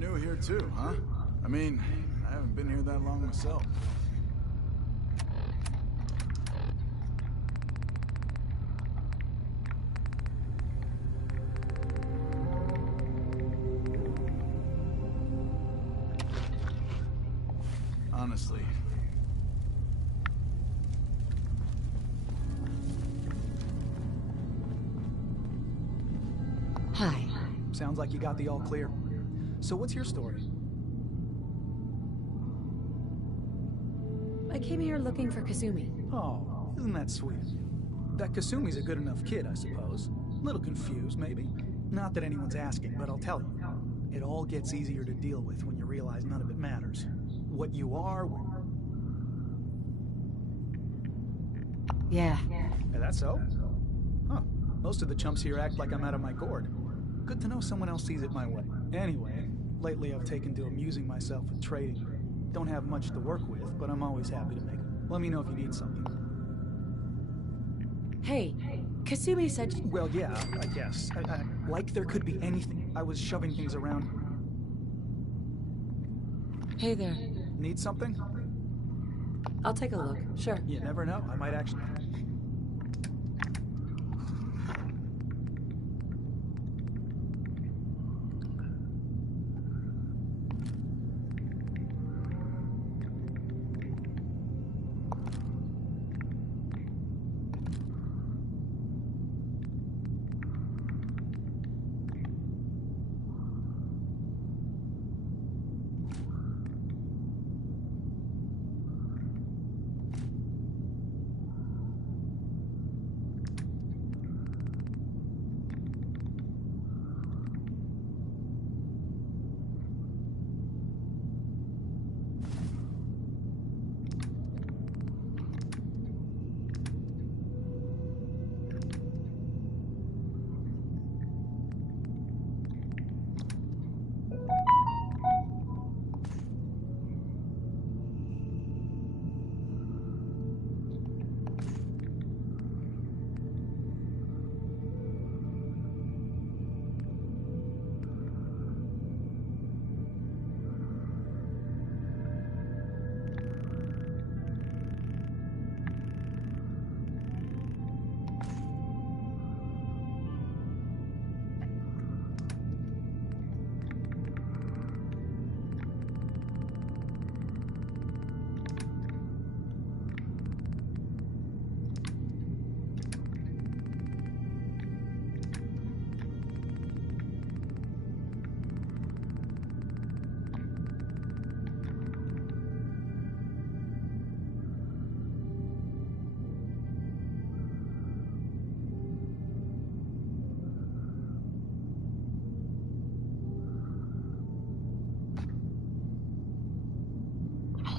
new here too, huh? I mean, I haven't been here that long myself. Honestly. Hi. Sounds like you got the all clear. So what's your story? I came here looking for Kasumi. Oh, isn't that sweet? That Kasumi's a good enough kid, I suppose. A little confused, maybe. Not that anyone's asking, but I'll tell you. It all gets easier to deal with when you realize none of it matters. What you are, Yeah. That's so? Huh. Most of the chumps here act like I'm out of my gourd. Good to know someone else sees it my way. Anyway, lately I've taken to amusing myself with trading. Don't have much to work with, but I'm always happy to make it. Let me know if you need something. Hey, Kasumi said... Well, yeah, I guess. Like there could be anything. I was shoving things around. Hey there. Need something? I'll take a look. Sure. You never know. I might actually...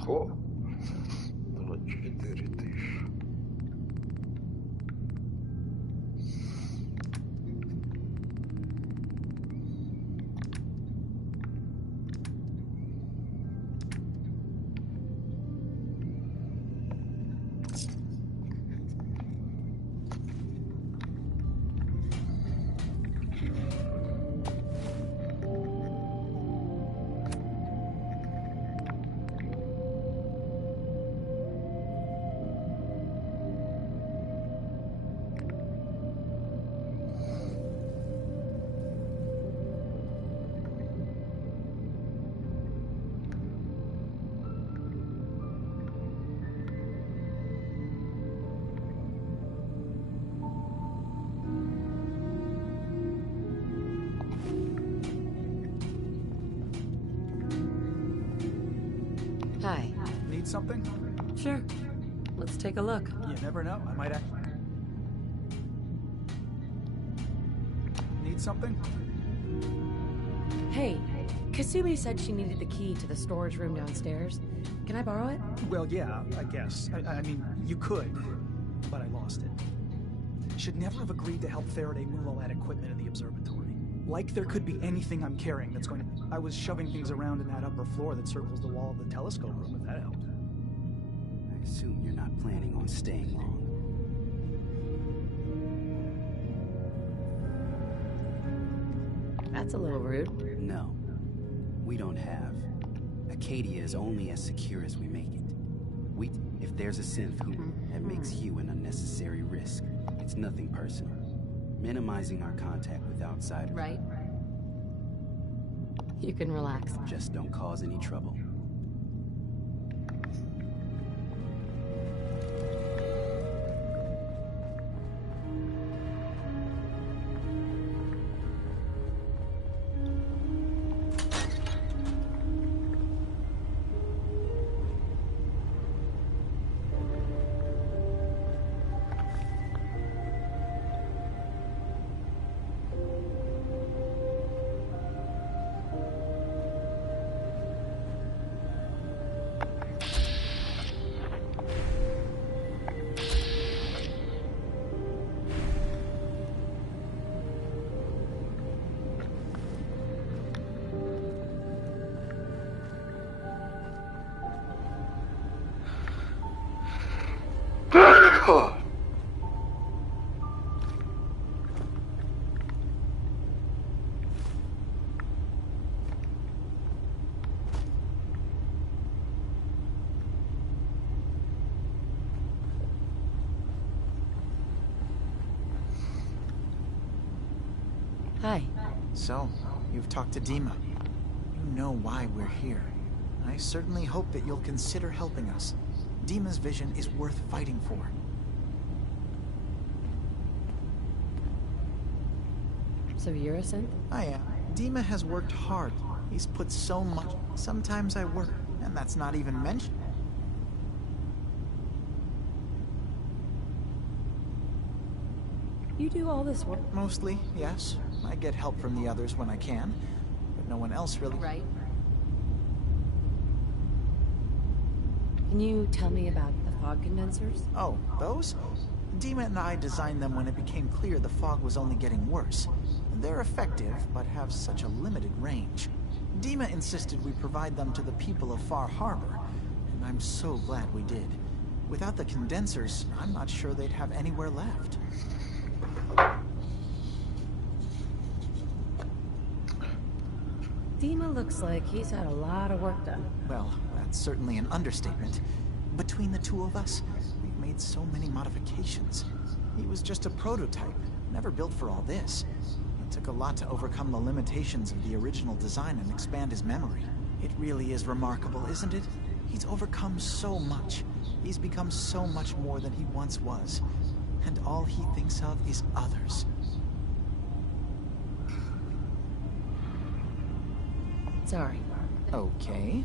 О, было 4000. Hi. Need something? Sure. Let's take a look. You never know. I might actually... Need something? Hey, Kasumi said she needed the key to the storage room downstairs. Can I borrow it? Well, yeah, I guess. I mean, you could, but I lost it. Should never have agreed to help Faraday move all that equipment in the observatory. Like there could be anything I'm carrying that's going to... I was shoving things around in that upper floor that circles the wall of the telescope room, if that helped. I assume you're not planning on staying long. That's a little rude. No. we don't have. Acadia is only as secure as we make it. If there's a synth who that makes you an unnecessary risk, it's nothing personal. Minimizing our contact with outsiders. Right? You can relax. Just don't cause any trouble. Hi. So, you've talked to Dima. You know why we're here. I certainly hope that you'll consider helping us. Dima's vision is worth fighting for. So you're a synth? I am. Dima has worked hard. He's put so much. Sometimes I work, and that's not even mentioned. You do all this work? Mostly, yes. I get help from the others when I can, but no one else really. Right. Can you tell me about the fog condensers? Oh, those? Dima and I designed them when it became clear the fog was only getting worse. They're effective, but have such a limited range. Dima insisted we provide them to the people of Far Harbor, and I'm so glad we did. Without the condensers, I'm not sure they'd have anywhere left. Dima looks like he's had a lot of work done. Well, that's certainly an understatement. Between the two of us, we've made so many modifications. He was just a prototype, never built for all this. It took a lot to overcome the limitations of the original design and expand his memory. It really is remarkable, isn't it? He's overcome so much. He's become so much more than he once was. And all he thinks of is others. Sorry. Okay.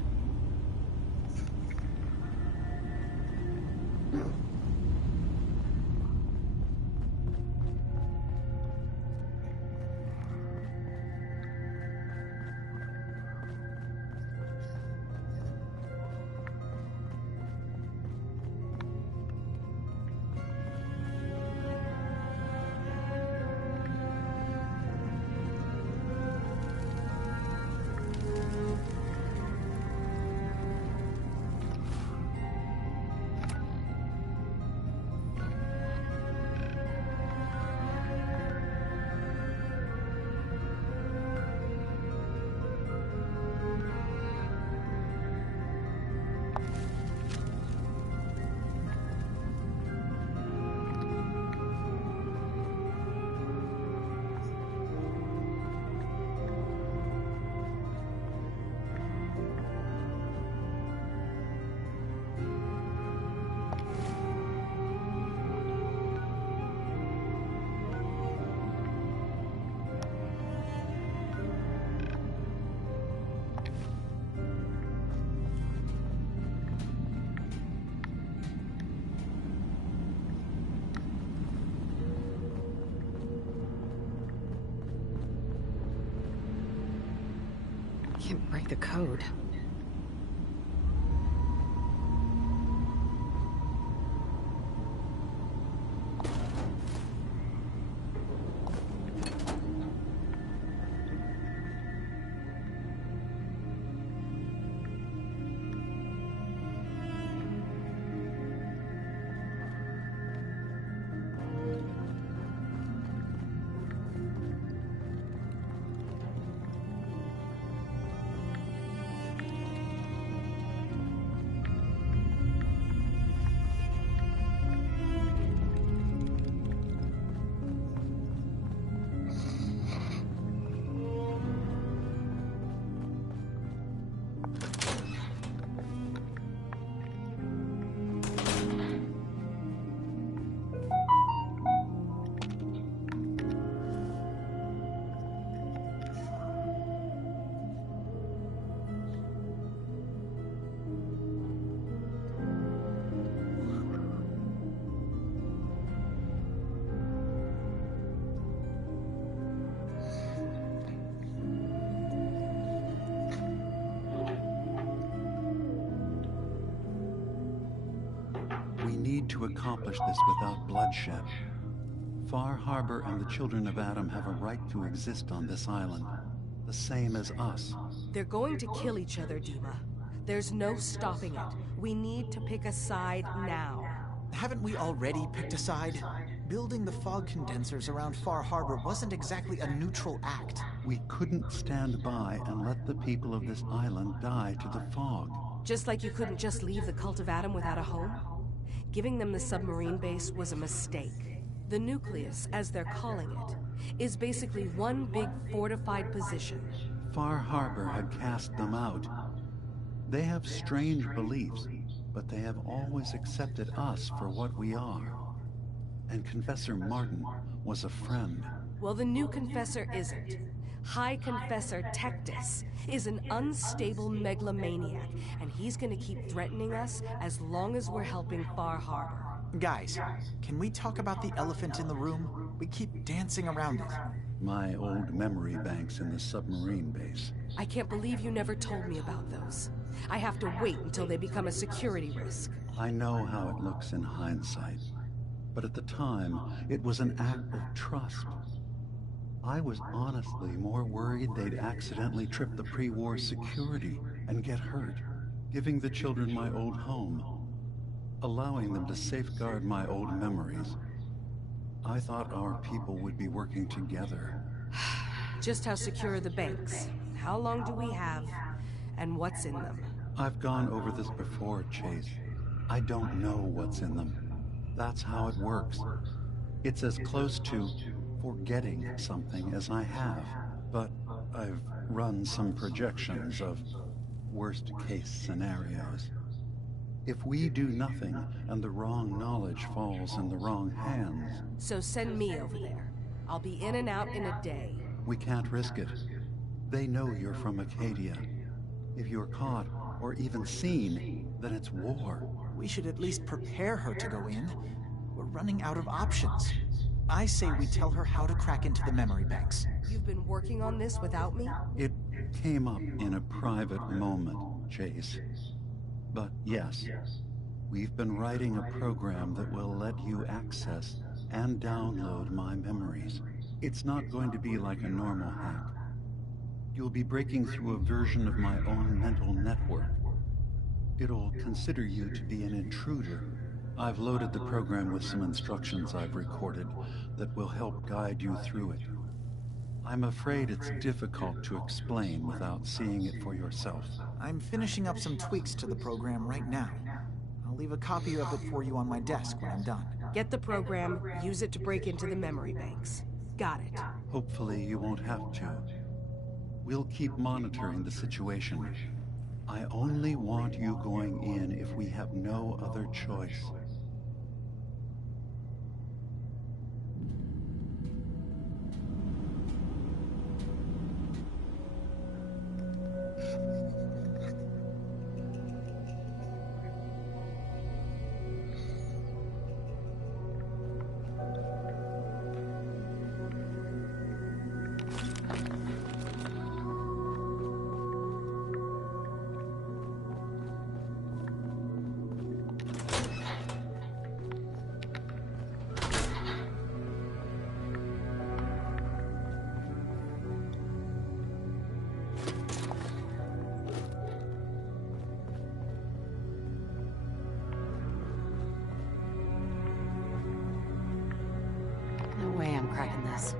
Can't break the code. need to accomplish this without bloodshed. Far Harbor and the children of Adam have a right to exist on this island, the same as us. They're going to kill each other, Dima. There's no stopping it. We need to pick a side now. Haven't we already picked a side? Building the fog condensers around Far Harbor wasn't exactly a neutral act. We couldn't stand by and let the people of this island die to the fog. Just like you couldn't just leave the Cult of Adam without a home? Giving them the submarine base was a mistake. The nucleus, as they're calling it, is basically one big fortified position. Far Harbor had cast them out. They have strange beliefs, but they have always accepted us for what we are. And Confessor Martin was a friend. Well, the new Confessor isn't. High Confessor Tectus is an unstable megalomaniac, and he's gonna keep threatening us as long as we're helping Far Harbor. Guys, can we talk about the elephant in the room? We keep dancing around it. My old memory banks in the submarine base. I can't believe you never told me about those. I have to wait until they become a security risk. I know how it looks in hindsight, but at the time, it was an act of trust. I was honestly more worried they'd accidentally trip the pre-war security and get hurt, giving the children my old home, allowing them to safeguard my old memories. I thought our people would be working together. Just how secure are the banks? How long do we have? And what's in them? I've gone over this before, Chase. I don't know what's in them. That's how it works. It's as close to forgetting something as I have. But I've run some projections of worst-case scenarios. If we do nothing and the wrong knowledge falls in the wrong hands... So send me over there. I'll be in and out in a day. We can't risk it. They know you're from Acadia. If you're caught, or even seen, then it's war. We should at least prepare her to go in. We're running out of options. I say we tell her how to crack into the memory banks. You've been working on this without me? It came up in a private moment, Chase. But yes, we've been writing a program that will let you access and download my memories. It's not going to be like a normal hack. You'll be breaking through a version of my own mental network. It'll consider you to be an intruder. I've loaded the program with some instructions I've recorded that will help guide you through it. I'm afraid it's difficult to explain without seeing it for yourself. I'm finishing up some tweaks to the program right now. I'll leave a copy of it for you on my desk when I'm done. Get the program, use it to break into the memory banks. Got it. Hopefully you won't have to. We'll keep monitoring the situation. I only want you going in if we have no other choice. No way I'm cracking this.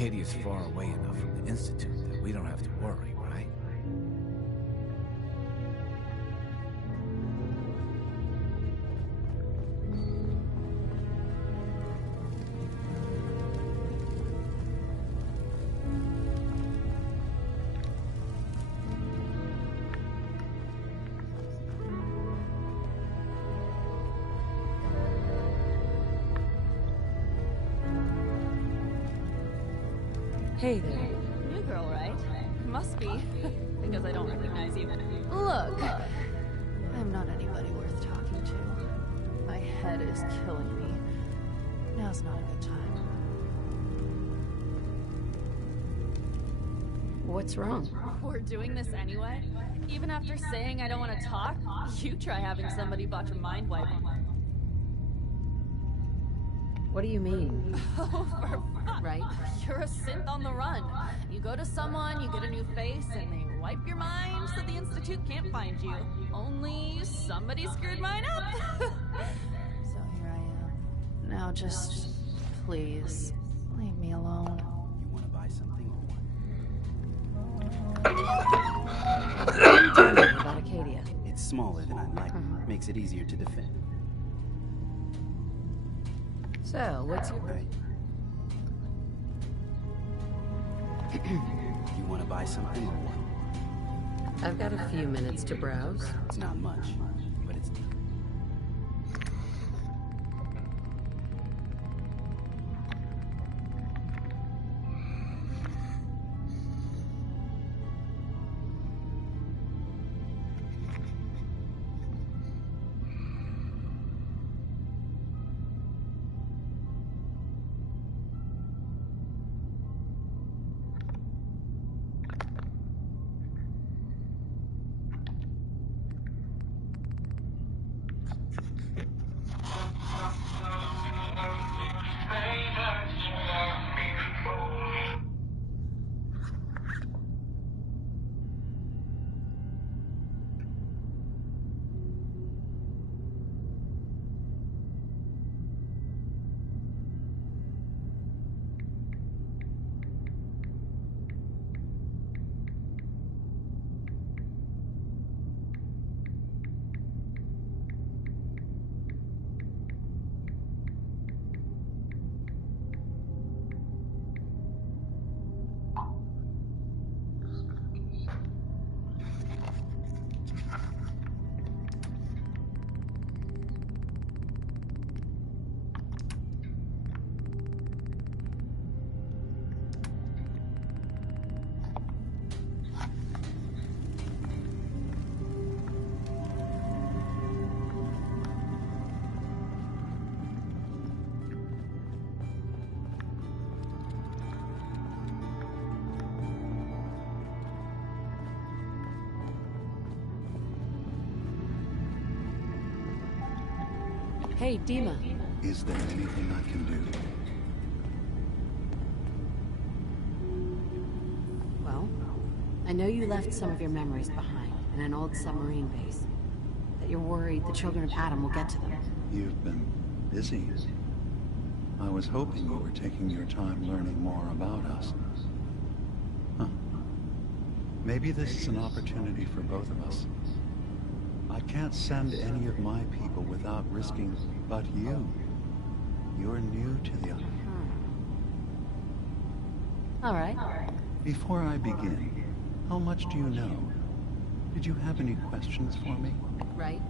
Acadia's far away enough from the Institute that we don't have to worry, right? Hey there. New girl, right? Must be, because I don't recognize you. Look, I'm not anybody worth talking to. My head is killing me. Now's not a good time. What's wrong? We're doing this anyway? Even after saying I don't want to talk, you try having somebody botch a mind wipe. What do you mean? Oh, for fuck. Right? You're a synth on the run. You go to someone, you get a new face, and they wipe your mind so the Institute can't find you. Only somebody screwed mine up. So here I am. Now just, please, leave me alone. You want to buy something or what? What are you telling me about Acadia? It's smaller than I'd like. Makes it easier to defend. So, what's your... Right. You want to buy something or what? I've got a few minutes to browse. It's not much, but it's... Hey, Dima. Is there anything I can do? Well, I know you left some of your memories behind in an old submarine base. That you're worried the children of Adam will get to them. You've been busy. I was hoping you were taking your time learning more about us. Huh. Maybe this is an opportunity for both of us. I can't send any of my people without risking, but you. You're new to the... All right. Before I begin, how much do you know? Did you have any questions for me? Right.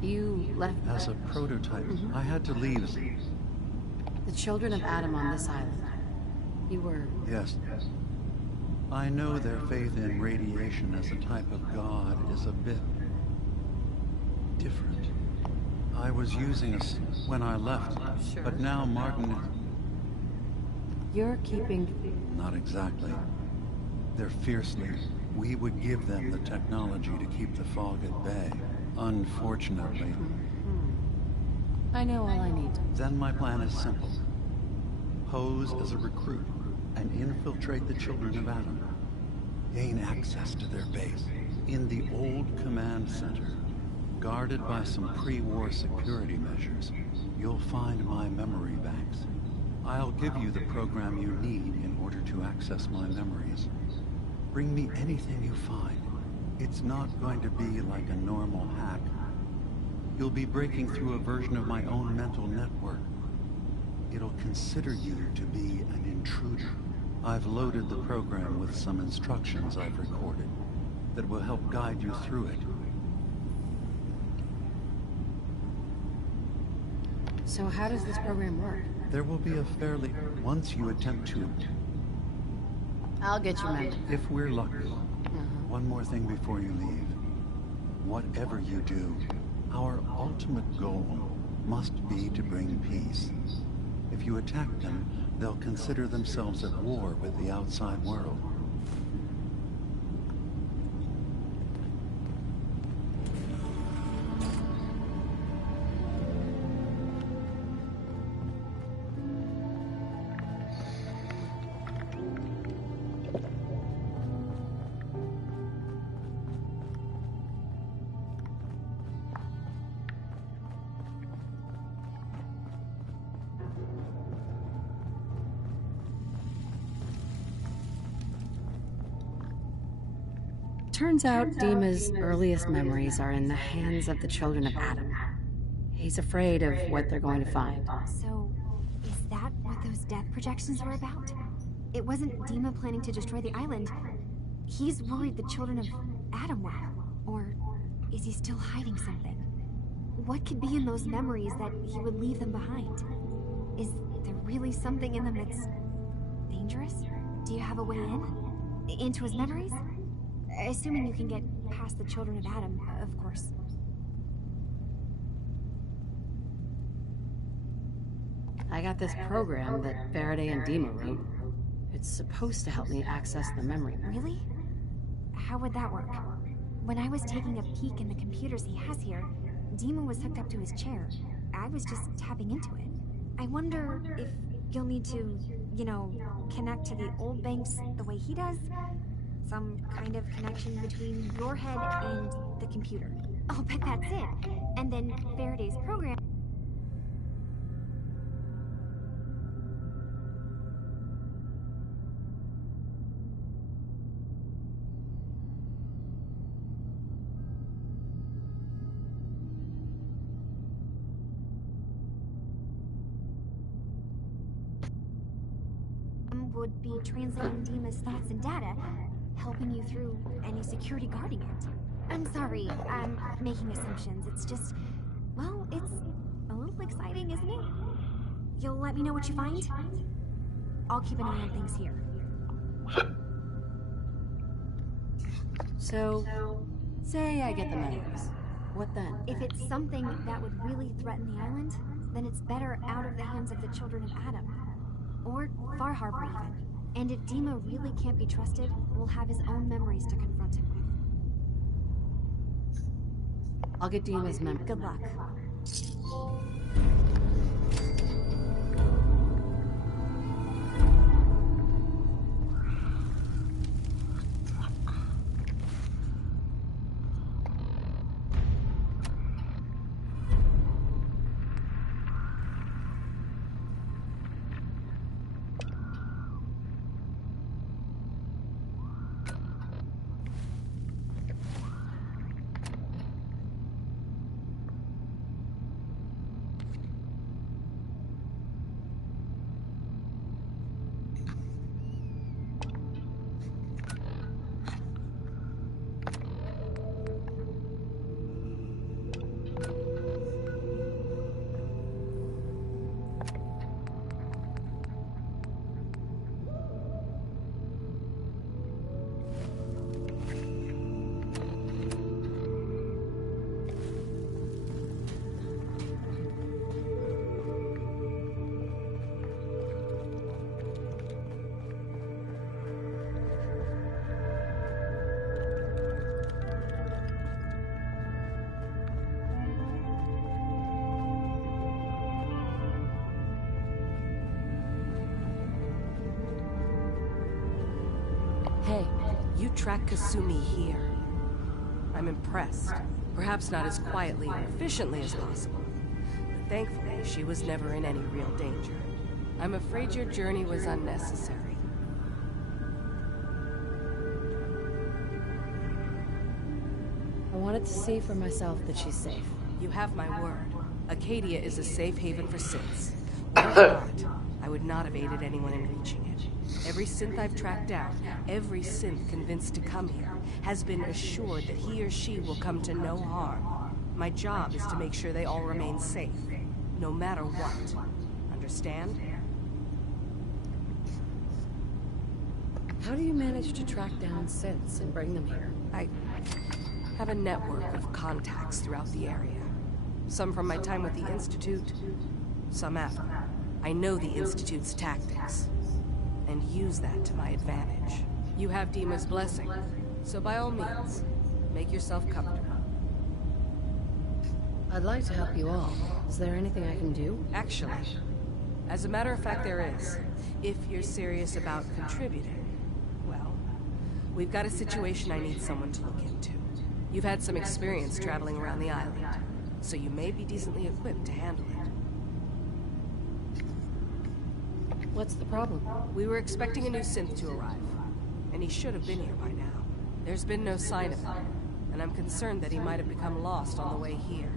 You left... As a prototype, I had to leave. The children of Adam on this island. You were... Yes. I know their faith in radiation as a type of god is a bit... different. I was using us when I left, Sure. but now Martin is... You're keeping... Not exactly. They're fiercely. We would give them the technology to keep the fog at bay. Unfortunately. I know all I need. Then my plan is simple. Pose as a recruit and infiltrate the children of Adam. Gain access to their base in the old command center. guarded by some pre-war security measures, you'll find my memory banks. I'll give you the program you need in order to access my memories. Bring me anything you find. It's not going to be like a normal hack. You'll be breaking through a version of my own mental network. It'll consider you to be an intruder. I've loaded the program with some instructions I've recorded that will help guide you through it. So how does this program work? There will be a fairly... Once you attempt to... I'll get your memory. If we're lucky. One more thing before you leave. Whatever you do, our ultimate goal must be to bring peace. If you attack them, they'll consider themselves at war with the outside world. Turns out Dima's earliest memories are in the hands of the children of Adam. He's afraid of what they're going to find. So, is that what those death projections were about? It wasn't Dima planning to destroy the island. He's worried the children of Adam will. Or is he still hiding something? What could be in those memories that he would leave them behind? Is there really something in them that's dangerous? Do you have a way in? Into his memories? Assuming you can get past the children of Adam, of course. I got this program that Faraday and Dima wrote. It's supposed to help me access the memory. Really? How would that work? When I was taking a peek in the computers he has here, Dima was hooked up to his chair. I was just tapping into it. I wonder if you'll need to, you know, connect to the old banks the way he does? Some kind of connection between your head and the computer. I'll bet that's it. And then Faraday's program... would be translating Dima's thoughts and data, helping you through any security guarding it. I'm sorry, I'm making assumptions. It's just, well, it's a little exciting, isn't it? You'll let me know what you find? I'll keep an eye on things here. So, say I get the memories. What then? If it's something that would really threaten the island, then it's better out of the hands of the children of Adam. Or Far Harbor even. And if Dima really can't be trusted, we'll have his own memories to confront him with. I'll get Dima's memory. Good luck. Hey, you track Kasumi here. I'm impressed. Perhaps not as quietly or efficiently as possible. But thankfully, she was never in any real danger. I'm afraid your journey was unnecessary. I wanted to see for myself that she's safe. You have my word. Acadia is a safe haven for synths. Without it, I would not have aided anyone in reaching it. Every synth I've tracked down, every synth convinced to come here, has been assured that he or she will come to no harm. My job is to make sure they all remain safe, no matter what. Understand? How do you manage to track down synths and bring them here? I have a network of contacts throughout the area. Some from my time with the Institute, some after. I know the Institute's tactics, and use that to my advantage. You have Dima's blessing, so by all means, make yourself comfortable. I'd like to help you all. Is there anything I can do? Actually, as a matter of fact, there is. If you're serious about contributing, well, we've got a situation I need someone to look into. You've had some experience traveling around the island, so you may be decently equipped to handle it. What's the problem? We were expecting a new synth to arrive, and he should have been here by now. There's been no sign of him, and I'm concerned that he might have become lost on the way here.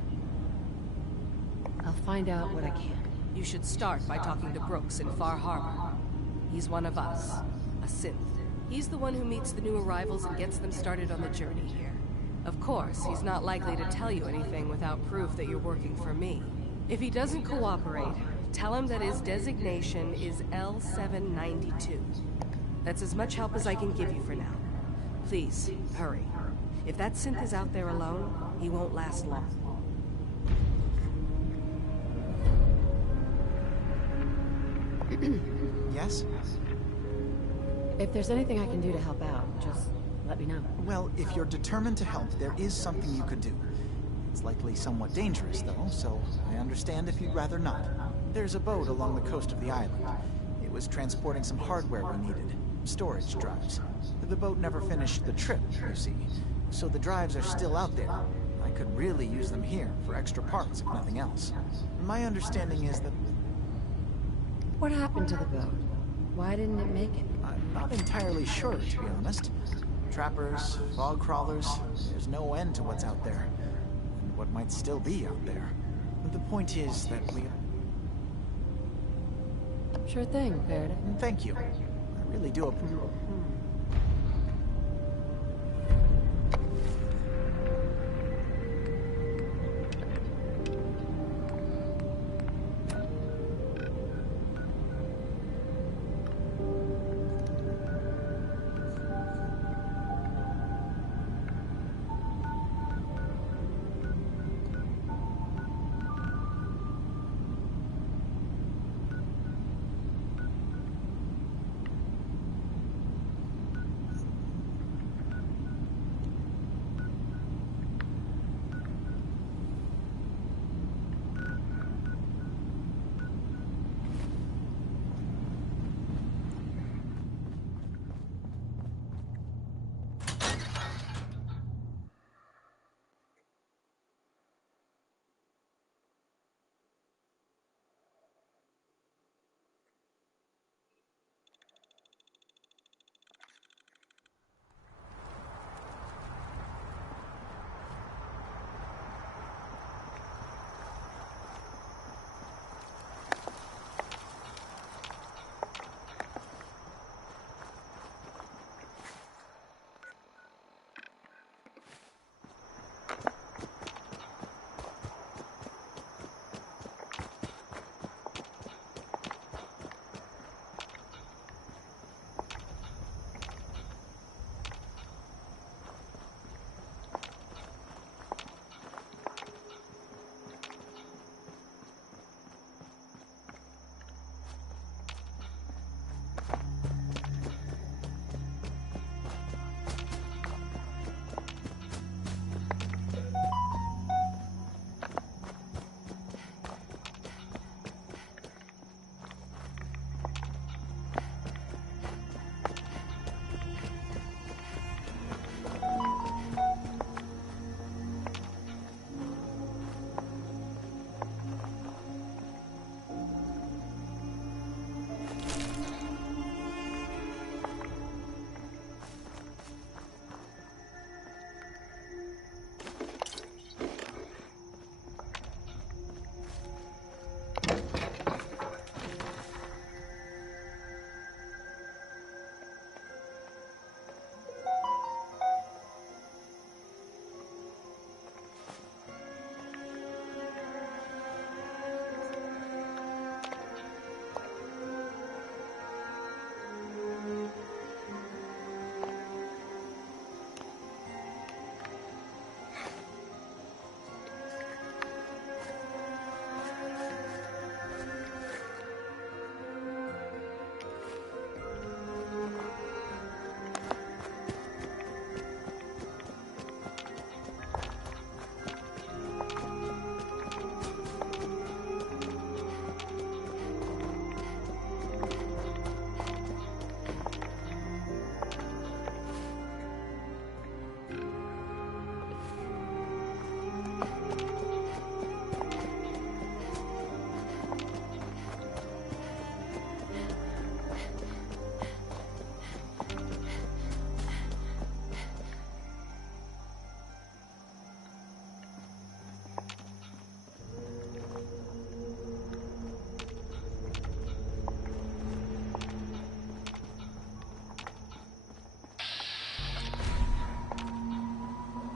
I'll find out what I can. You should start by talking to Brooks in Far Harbor. He's one of us, a synth. He's the one who meets the new arrivals and gets them started on the journey here. Of course, he's not likely to tell you anything without proof that you're working for me. If he doesn't cooperate, tell him that his designation is L792. That's as much help as I can give you for now. Please, hurry. If that synth is out there alone, he won't last long. Yes? If there's anything I can do to help out, just let me know. Well, if you're determined to help, there is something you could do. It's likely somewhat dangerous, though, so I understand if you'd rather not. There's a boat along the coast of the island. It was transporting some hardware we needed. Storage drives. The boat never finished the trip, you see. So the drives are still out there. I could really use them here for extra parts, if nothing else. My understanding is that... What happened to the boat? Why didn't it make it? I'm not entirely sure, to be honest. Trappers, fog crawlers, there's no end to what's out there. And what might still be out there. The point is that we... Sure thing, Faraday. Thank you. I really do appreciate...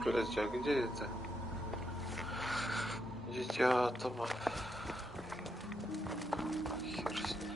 Курочка, где это? Дитя Тома. Хер с ним.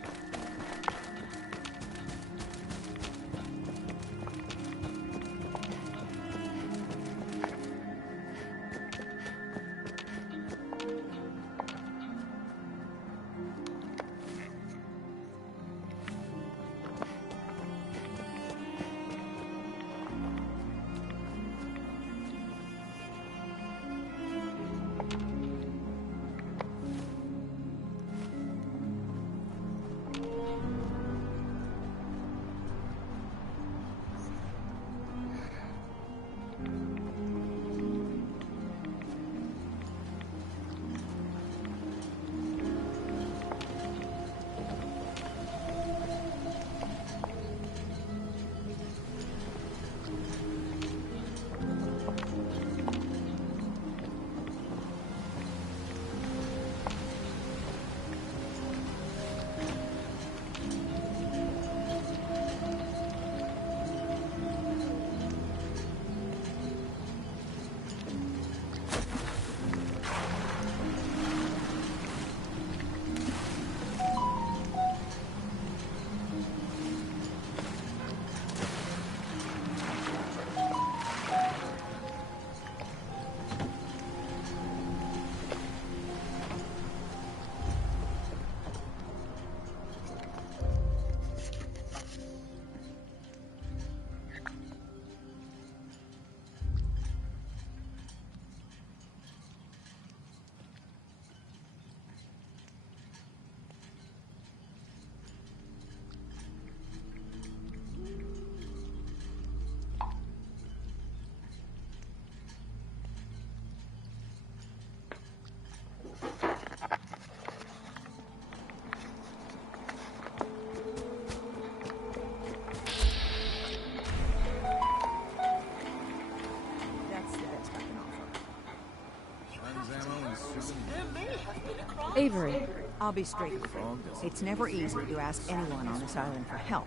Avery. I'll be straight with you. It's never easy to ask anyone on this island for help,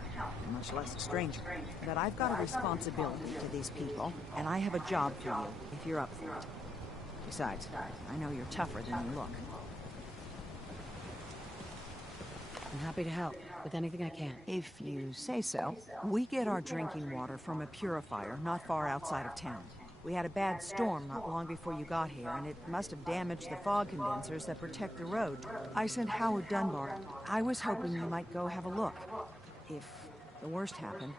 much less a stranger. But I've got a responsibility to these people, and I have a job for you, if you're up for it. Besides, I know you're tougher than you look. I'm happy to help with anything I can. If you say so. We get our drinking water from a purifier not far outside of town. We had a bad storm not long before you got here, and it must have damaged the fog condensers that protect the road. I sent Howard Dunbar. I was hoping you might go have a look. If the worst happened,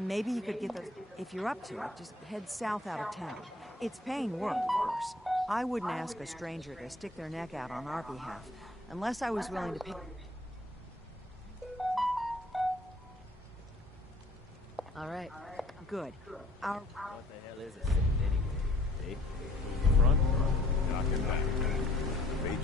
maybe you could get those... If you're up to it, just head south out of town. It's paying work, of course. I wouldn't ask a stranger to stick their neck out on our behalf, unless I was willing to pay... All right. Good. Our... What the hell is it anyway? Eh? Front? Knocking. Wait,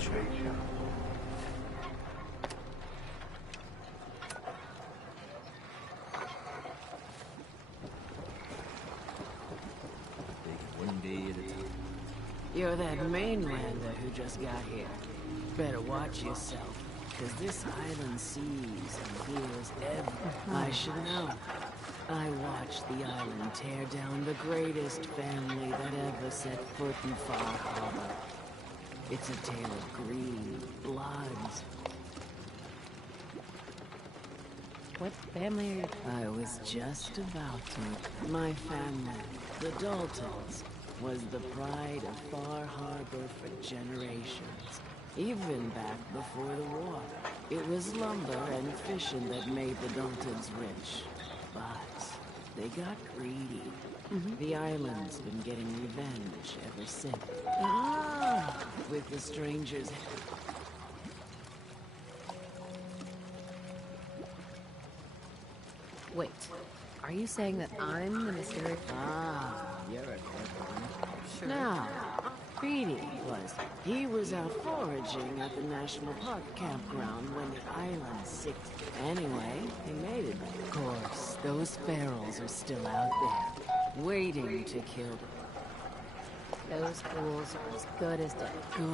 Take it one day at a time. You're that mainlander who just got here. Better watch yourself, because this island sees and hears everything. I should know. I watched the island tear down the greatest family that ever set foot in Far Harbor. It's a tale of greed, bloods. What family are you... I was just about to. My family, the Daltons, was the pride of Far Harbor for generations. Even back before the war. It was lumber and fishing that made the Daltons rich. But they got greedy. The island's been getting revenge ever since. With the strangers. Wait, are you saying that I'm the mysterious... You're a clever one. Sure. Now, Speedy was. He was out foraging at the National Park campground when the island sicked. Anyway, he made it. Of course, those ferals are still out there, waiting to kill them. Those fools are as good as dead. Good.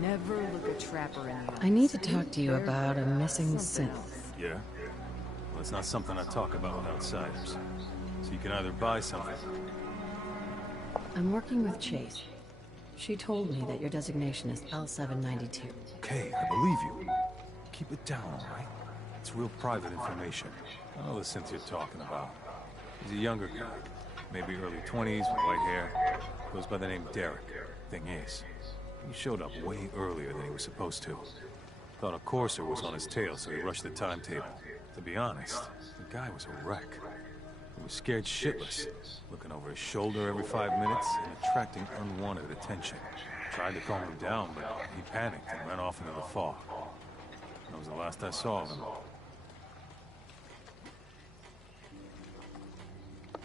Never look a trapper in the eye. I need to talk to you about a missing synth. Yeah? Well, it's not something I talk about with outsiders. So you can either buy something. I'm working with Chase. She told me that your designation is L792. Okay, I believe you. Keep it down, all right? It's real private information. I know the synth you're talking about. He's a younger guy. Maybe early 20s with white hair. Goes by the name Derek. Thing is, he showed up way earlier than he was supposed to. Thought a courser was on his tail, so he rushed the timetable. To be honest, the guy was a wreck. He was scared shitless, looking over his shoulder every 5 minutes and attracting unwanted attention. Tried to calm him down, but he panicked and ran off into the fog. That was the last I saw of him.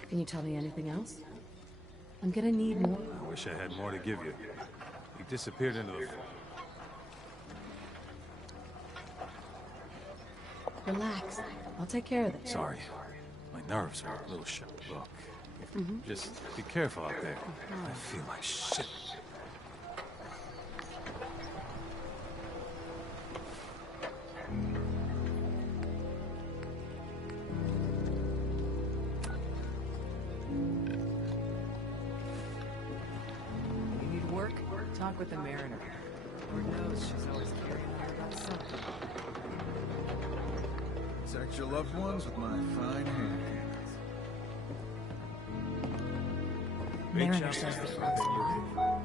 Can you tell me anything else? I'm gonna need more. I wish I had more to give you. He disappeared into the fog. Relax. I'll take care of this. Sorry. My nerves are a little shot. Look, just be careful out there. I feel like shit. You need work? Talk with the Mariner. Lord knows she's always carrying her about something. Protect your loved ones with my fine hand. Mariner says the frog's alive.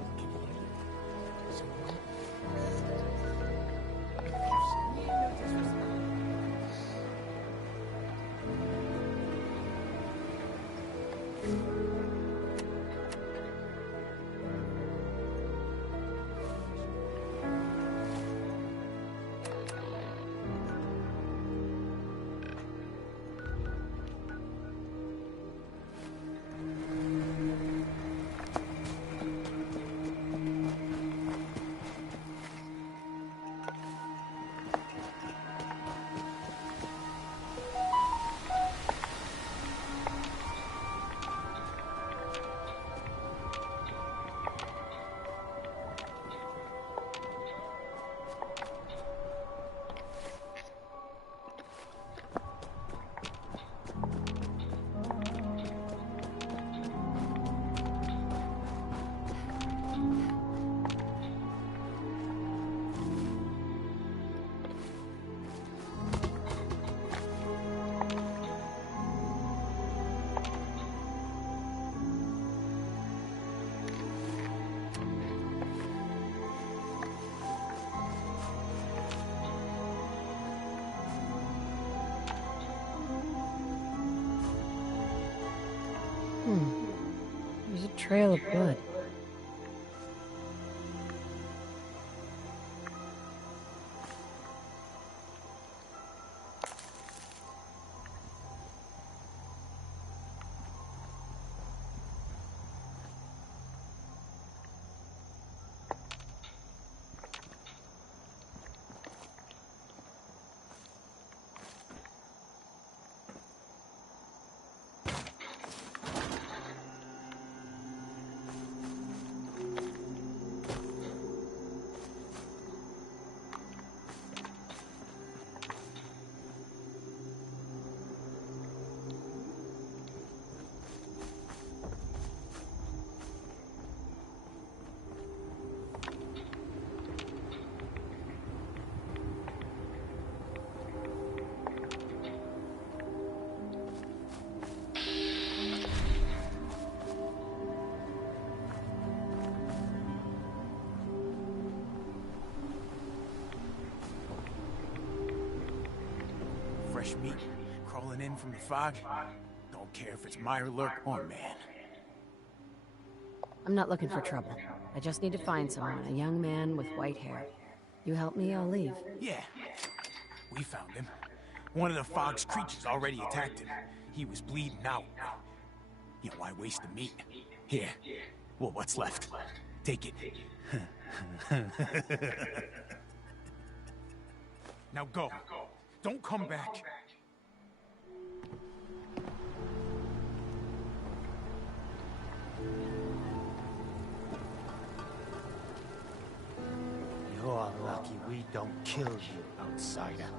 There's a trail of blood. Fresh meat, crawling in from the fog. Don't care if it's Mirelurk or man. I'm not looking for trouble. I just need to find someone, a young man with white hair. You help me, I'll leave. Yeah. We found him. One of the fog's creatures already attacked him. He was bleeding out. Yeah, why waste the meat? Here. Well, what's left? Take it. Now go. Don't come back. You're lucky we don't kill you, outsider.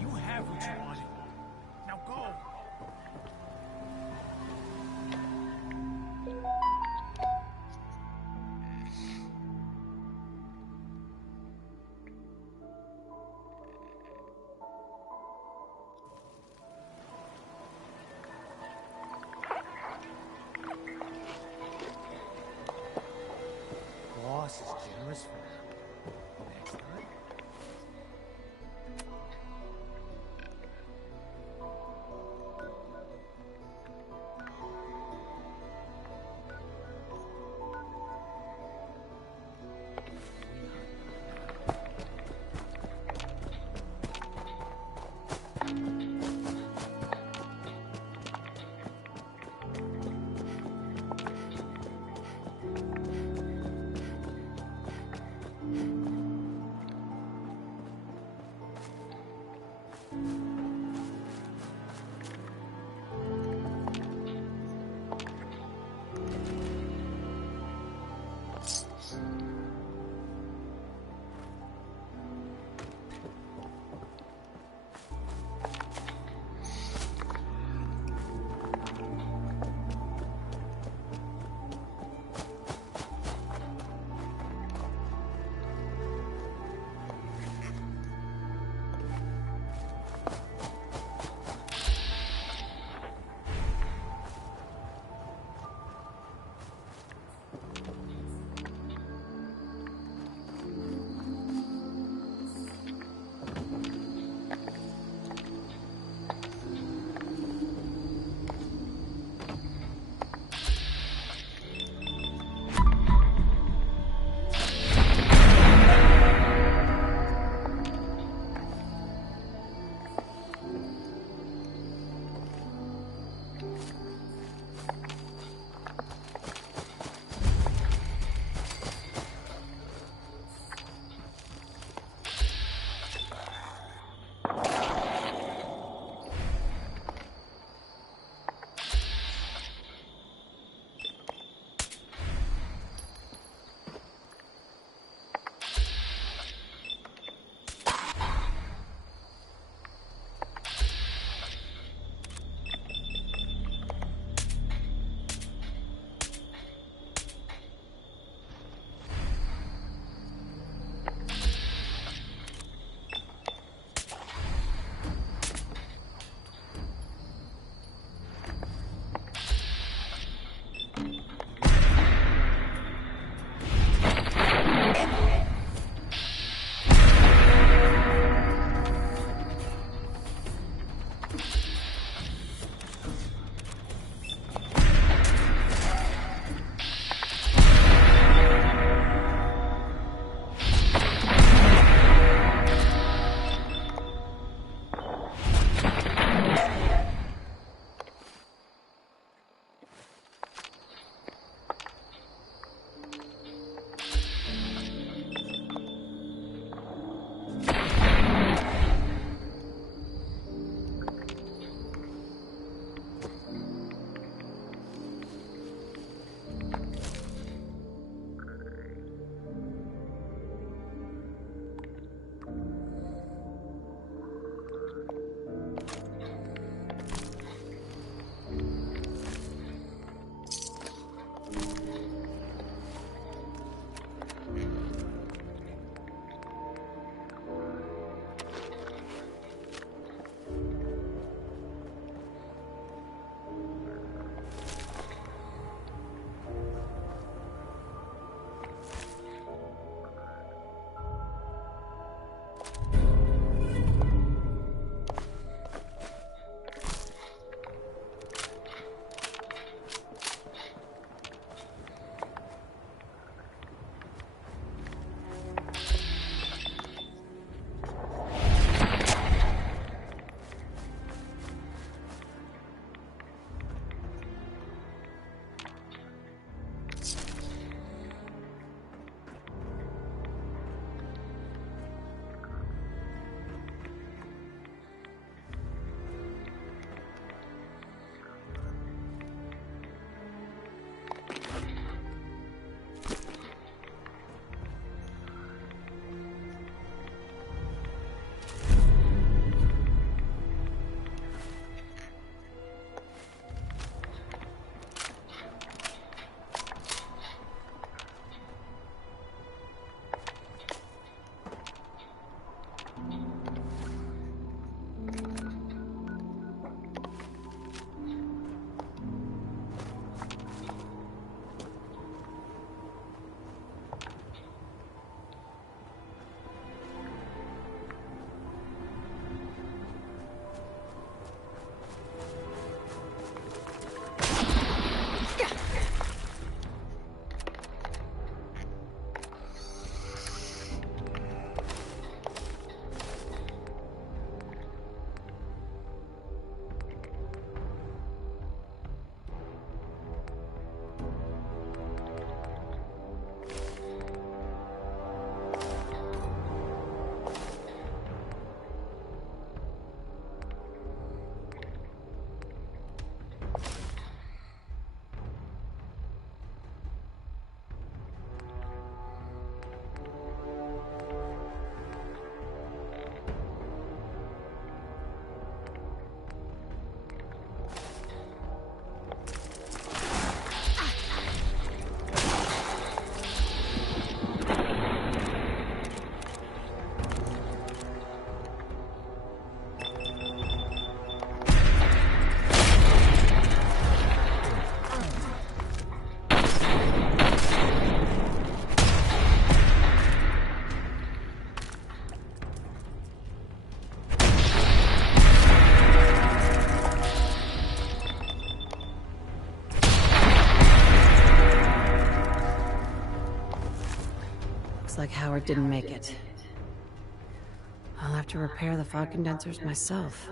You have what you wanted. Now go. Boss is generous for now. Next time. Looks like Howard didn't make it. I'll have to repair the fog condensers myself.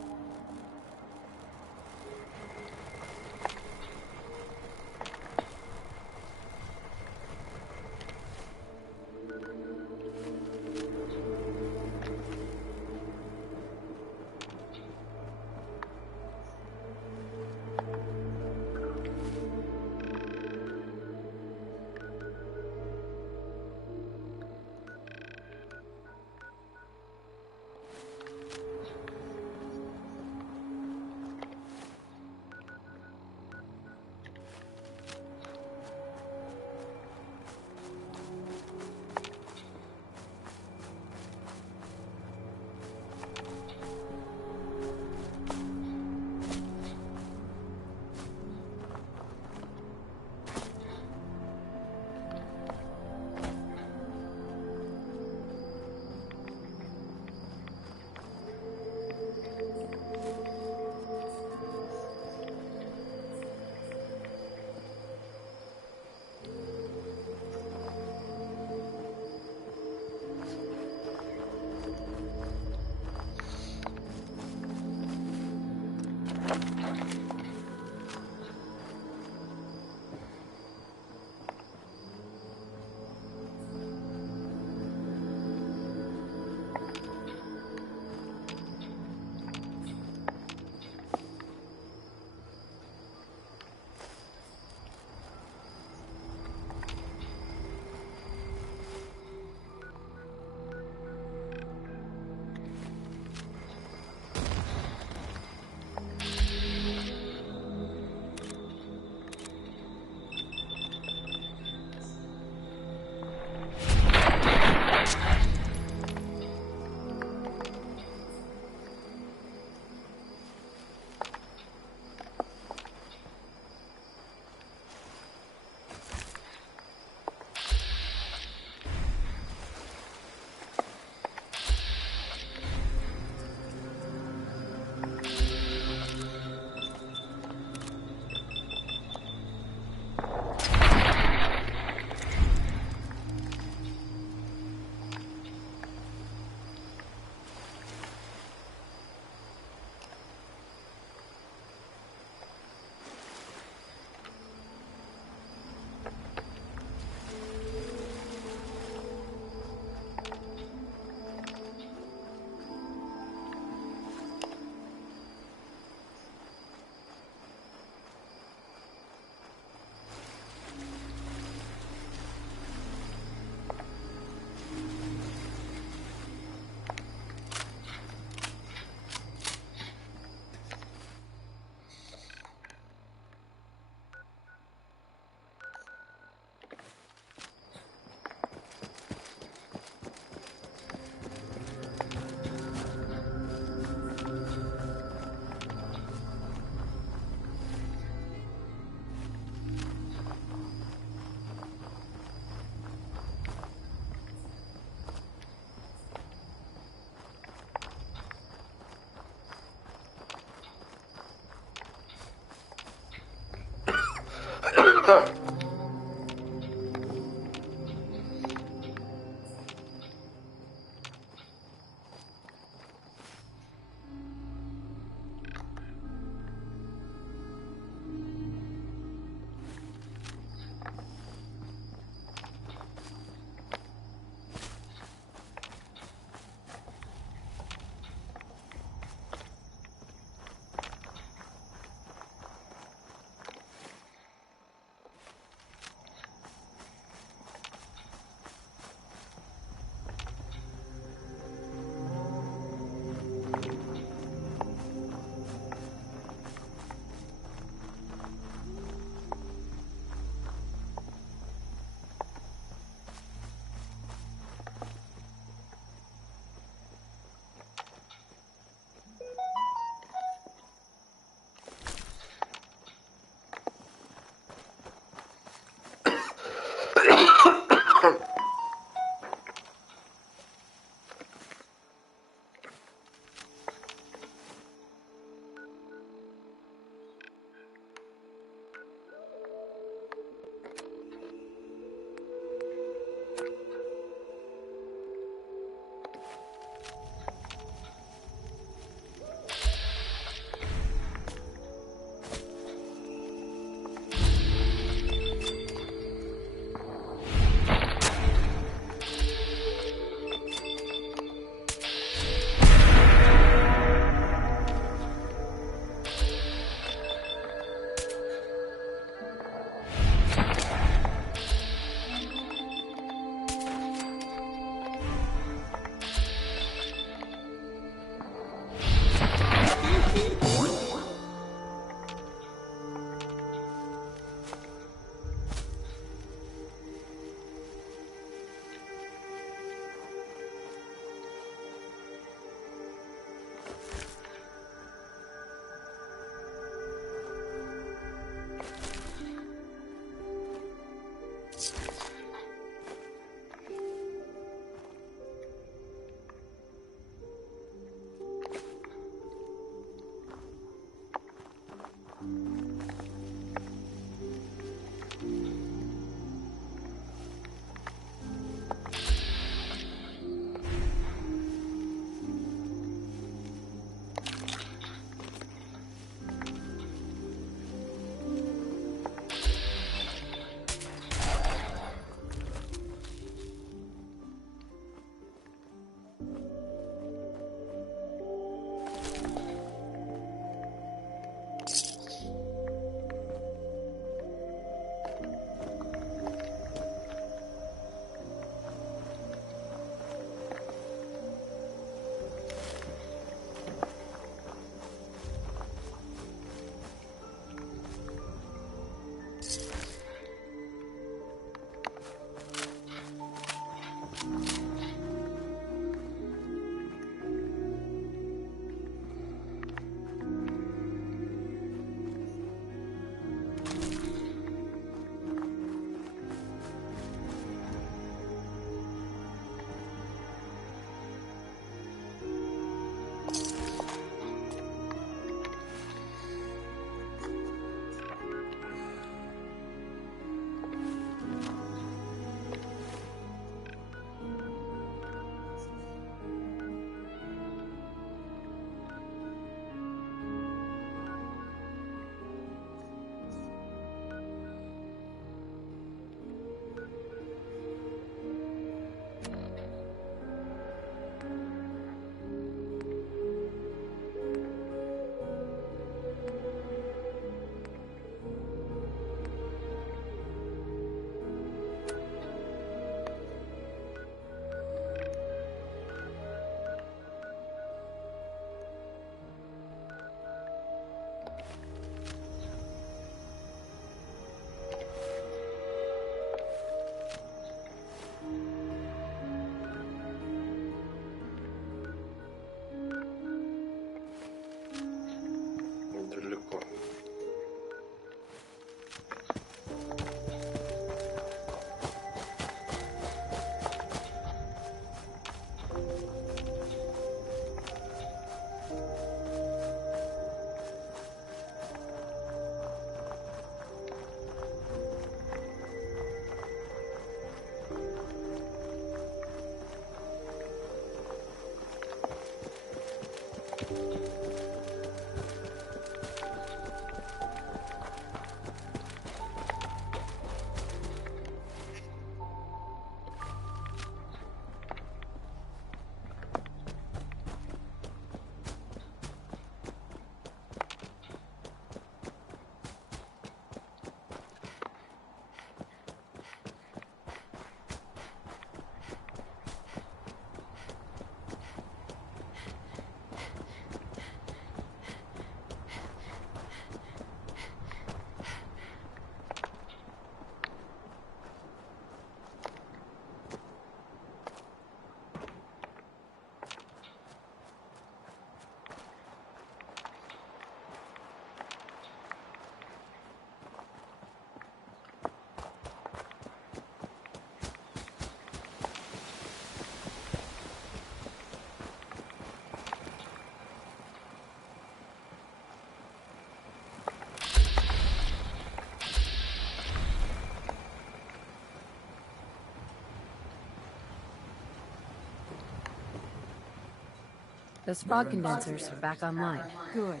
Those fog condensers are back online. Good.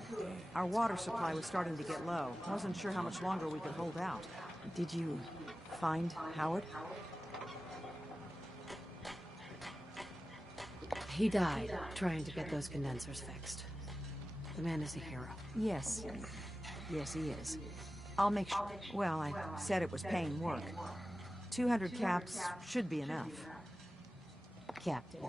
Our water supply was starting to get low. Wasn't sure how much longer we could hold out. Did you find Howard? He died trying to get those condensers fixed. The man is a hero. Yes. Yes, he is. I'll make sure. Well, I said it was paying work. 200 caps should be enough. Captain,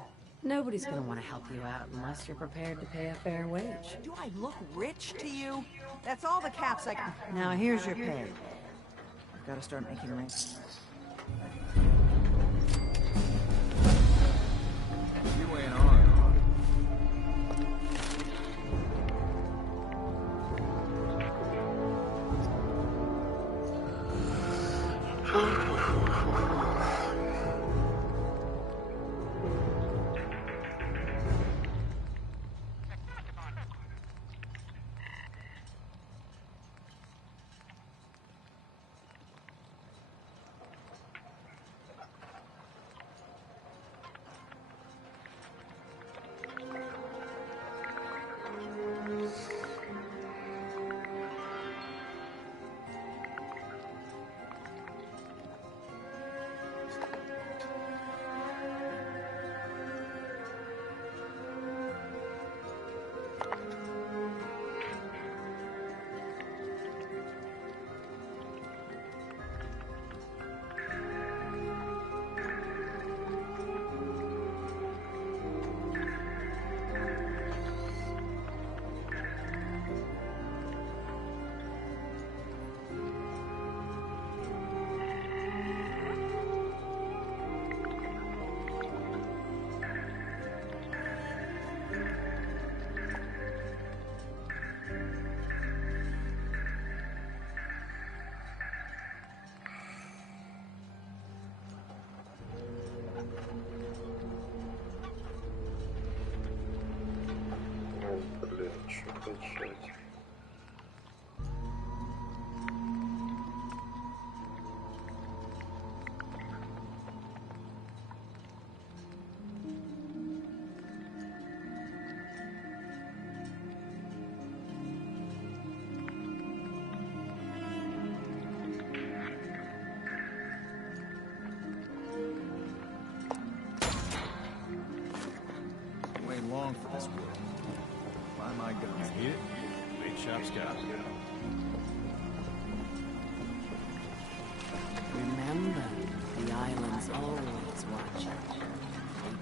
nobody's gonna want to help you out unless you're prepared to pay a fair wage. Do I look rich to you? That's all the caps I can... Now, here's your pay. I've got to start making rent. You ain't on. Блин, что качать? Wait long for this world. By my guns. Need it? Bait shop's got it. Remember, the island's always watching.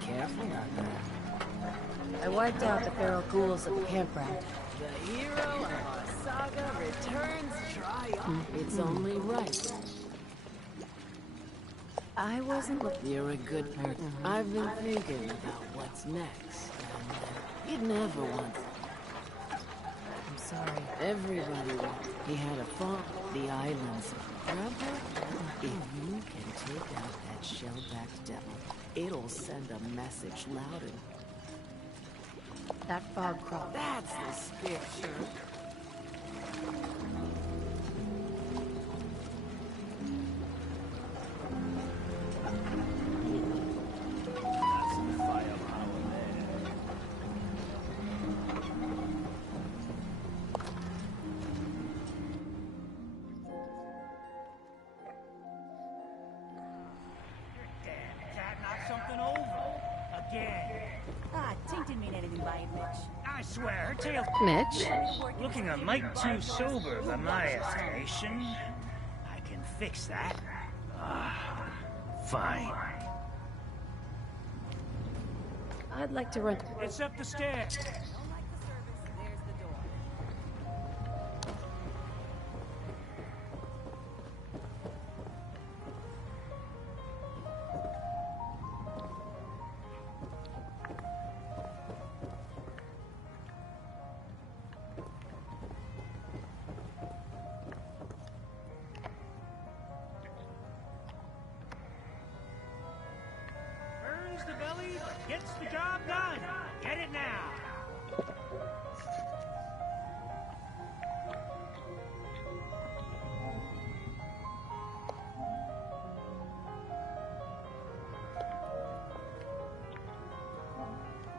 Be careful out there. I wiped out the feral ghouls at the campground. The hero of our saga returns triumphant. It's only right. I wasn't looking. You're a good person. I've been thinking about what's next. And you'd never want. I'm sorry. Everybody wants. He had a farm. The island's brother. If you can take out that shell-backed devil, it'll send a message loud and... That fog crawl. That's the scripture. Something over. Again. Ah, Tink didn't mean anything by it, Mitch. I swear, her tail... Mitch? Looking a mite too sober by my estimation. I can fix that. Ah, fine. I'd like to run... It's up the stairs. The belly, but gets the job done. Get it now.